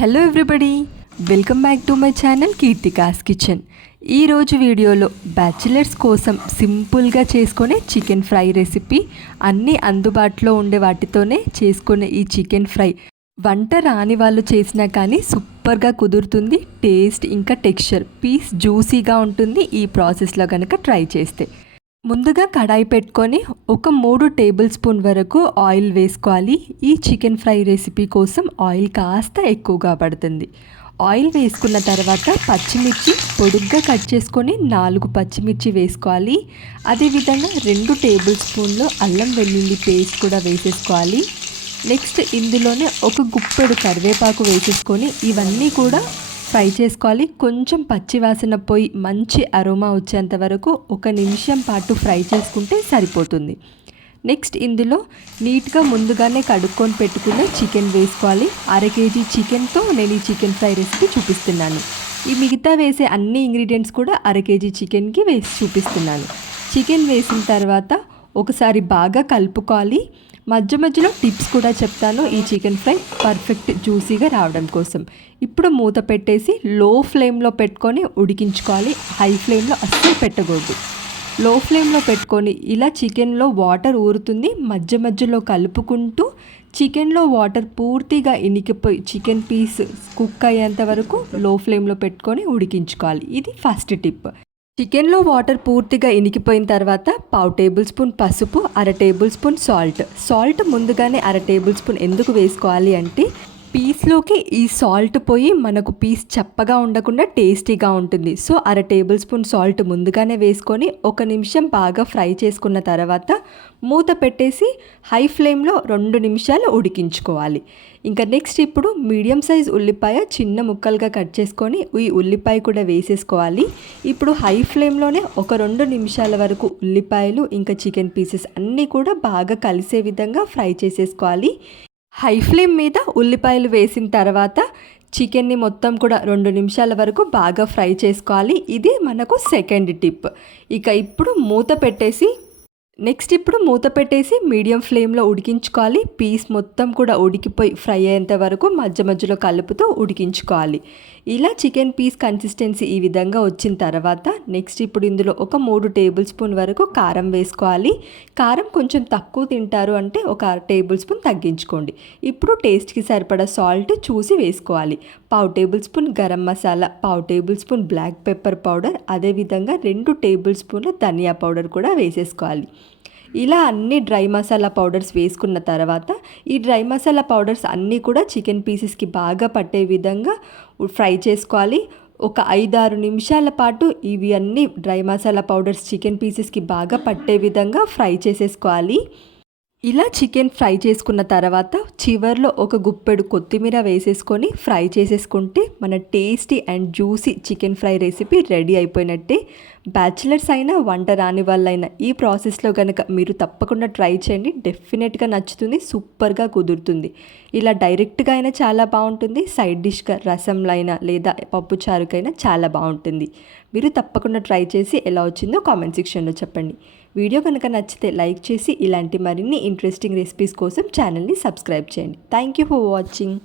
Hello everybody, welcome back to my channel Keerthika's kitchen. ఈరోజు వీడియోలో bachelors కోసం సింపుల్గా చేసుకునే చికెన్ ఫ్రై రెసిపీ. అన్నీ అందుబాటులో ఉండే వాటితోనే చేసుకునే ఈ చికెన్ ఫ్రై వంట రాని వాళ్ళు చేసినా కానీ సూపర్గా కుదురుతుంది. టేస్ట్ ఇంకా టెక్స్చర్ పీస్ జ్యూసీగా ఉంటుంది ఈ ప్రాసెస్లో కనుక ట్రై చేస్తే. ముందుగా కడాయి పెట్టుకొని ఒక 3 టేబుల్ స్పూన్ వరకు ఆయిల్ వేసుకోవాలి. ఈ చికెన్ ఫ్రై రెసిపీ కోసం ఆయిల్ కాస్త ఎక్కువగా పడుతుంది. ఆయిల్ వేసుకున్న తర్వాత పచ్చిమిర్చి పొడుగ్గా కట్ చేసుకొని 4 పచ్చిమిర్చి వేసుకోవాలి. అదేవిధంగా 2 టేబుల్ స్పూన్లు అల్లం వెల్లుల్లి పేస్ట్ కూడా వేసేసుకోవాలి. నెక్స్ట్ ఇందులోనే ఒక గుప్పెడు కరివేపాకు వేసేసుకొని ఇవన్నీ కూడా ఫ్రై చేసుకోవాలి. కొంచెం పచ్చివాసన పోయి మంచి అరోమా వచ్చేంత వరకు 1 నిమిషం పాటు ఫ్రై చేసుకుంటే సరిపోతుంది. నెక్స్ట్ ఇందులో నీట్గా ముందుగానే కడుక్కొని పెట్టుకున్న చికెన్ వేసుకోవాలి. 1/2 కేజీ చికెన్తో నేను ఈ చికెన్ ఫ్రై రెసిపీ చూపిస్తున్నాను. ఈ మిగతా వేసే అన్ని ఇంగ్రీడియంట్స్ కూడా 1/2 కేజీ చికెన్కి వేసి చూపిస్తున్నాను. చికెన్ వేసిన తర్వాత ఒకసారి బాగా కలుపుకోవాలి. మధ్య మధ్యలో టిప్స్ కూడా చెప్తాను ఈ చికెన్ ఫ్రై పర్ఫెక్ట్ జ్యూసీగా రావడం కోసం. ఇప్పుడు మూత పెట్టేసి లో ఫ్లేమ్లో పెట్టుకొని ఉడికించుకోవాలి. హై ఫ్లేమ్లో అస్సలు పెట్టకూడదు. లో ఫ్లేమ్లో పెట్టుకొని ఇలా చికెన్లో వాటర్ ఊరుతుంది. మధ్య మధ్యలో కలుపుకుంటూ చికెన్లో వాటర్ పూర్తిగా ఇనికిపోయి చికెన్ పీస్ కుక్ అయ్యేంత వరకు లో ఫ్లేమ్లో పెట్టుకొని ఉడికించుకోవాలి. ఇది ఫస్ట్ టిప్. చికెన్లో వాటర్ పూర్తిగా ఇనికిపోయిన తర్వాత 1/2 టేబుల్ స్పూన్ పసుపు, 1/2 టేబుల్ స్పూన్ సాల్ట్ ముందుగానే 1/2 టేబుల్ స్పూన్ ఎందుకు వేసుకోవాలి అంటే పీస్లోకి ఈ సాల్ట్ పోయి మనకు పీస్ చప్పగా ఉండకుండా టేస్టీగా ఉంటుంది. సో 1/2 టేబుల్ స్పూన్ సాల్ట్ ముందుగానే వేసుకొని 1 నిమిషం బాగా ఫ్రై చేసుకున్న తర్వాత మూత పెట్టేసి హై ఫ్లేమ్లో 2 నిమిషాలు ఉడికించుకోవాలి. ఇంకా నెక్స్ట్ ఇప్పుడు మీడియం సైజ్ ఉల్లిపాయ చిన్న ముక్కలుగా కట్ చేసుకొని ఈ ఉల్లిపాయ కూడా వేసేసుకోవాలి. ఇప్పుడు హై ఫ్లేమ్లోనే 1-2 నిమిషాల వరకు ఉల్లిపాయలు ఇంకా చికెన్ పీసెస్ అన్నీ కూడా బాగా కలిసే విధంగా ఫ్రై చేసేసుకోవాలి. హై ఫ్లేమ్ మీద ఉల్లిపాయలు వేసిన తర్వాత చికెన్ని మొత్తం కూడా 2 నిమిషాల వరకు బాగా ఫ్రై చేసుకోవాలి. ఇది మనకు సెకండ్ టిప్. ఇక ఇప్పుడు మూత పెట్టేసి మీడియం ఫ్లేమ్లో ఉడికించుకోవాలి. పీస్ మొత్తం కూడా ఉడికిపోయి ఫ్రై అయ్యేంత వరకు మధ్య మధ్యలో కలుపుతూ ఉడికించుకోవాలి. ఇలా చికెన్ పీస్ కన్సిస్టెన్సీ ఈ విధంగా వచ్చిన తర్వాత నెక్స్ట్ ఇప్పుడు ఇందులో ఒక 3 టేబుల్ స్పూన్ వరకు కారం వేసుకోవాలి. కారం కొంచెం తక్కువ తింటారు అంటే ఒక 1/2 టేబుల్ స్పూన్ తగ్గించుకోండి. ఇప్పుడు టేస్ట్కి సరిపడా సాల్ట్ చూసి వేసుకోవాలి. 1/2 tablespoon garam masala, 1/2 tablespoon black pepper powder, అదేవిధంగా 2 టేబుల్ స్పూన్ల ధనియా పౌడర్ కూడా వేసేసుకోవాలి. ఇలా అన్ని డ్రై మసాలా పౌడర్స్ వేసుకున్న తర్వాత ఈ డ్రై మసాలా పౌడర్స్ అన్నీ కూడా చికెన్ పీసెస్కి బాగా పట్టే విధంగా ఫ్రై చేసుకోవాలి. ఒక 5-6 నిమిషాల పాటు ఇవి అన్ని డ్రై మసాలా పౌడర్స్ చికెన్ పీసెస్కి బాగా పట్టే విధంగా ఫ్రై చేసేసుకోవాలి. ఇలా చికెన్ ఫ్రై చేసుకున్న తర్వాత చివర్లో ఒక గుప్పెడు కొత్తిమీర వేసేసుకొని ఫ్రై చేసేసుకుంటే మన tasty and juicy chicken fry recipe ready అయిపోయినట్టే. బ్యాచిలర్స్ అయినా వంట రాని వాళ్ళైనా ఈ ప్రాసెస్లో కనుక మీరు తప్పకుండా ట్రై చేయండి. డెఫినెట్గా నచ్చుతుంది, సూపర్గా కుదురుతుంది. ఇలా డైరెక్ట్గా అయినా చాలా బాగుంటుంది, సైడ్ డిష్గా రసంలో అయినా లేదా పప్పు చారుకైనా చాలా బాగుంటుంది. మీరు తప్పకుండా ట్రై చేసి ఎలా వచ్చిందో కామెంట్ సెక్షన్లో చెప్పండి. వీడియో కనుక నచ్చితే లైక్ చేసి ఇలాంటి మరిన్ని ఇంట్రెస్టింగ్ రెసిపీస్ కోసం ఛానల్ని సబ్స్క్రైబ్ చేయండి. Thank you for watching.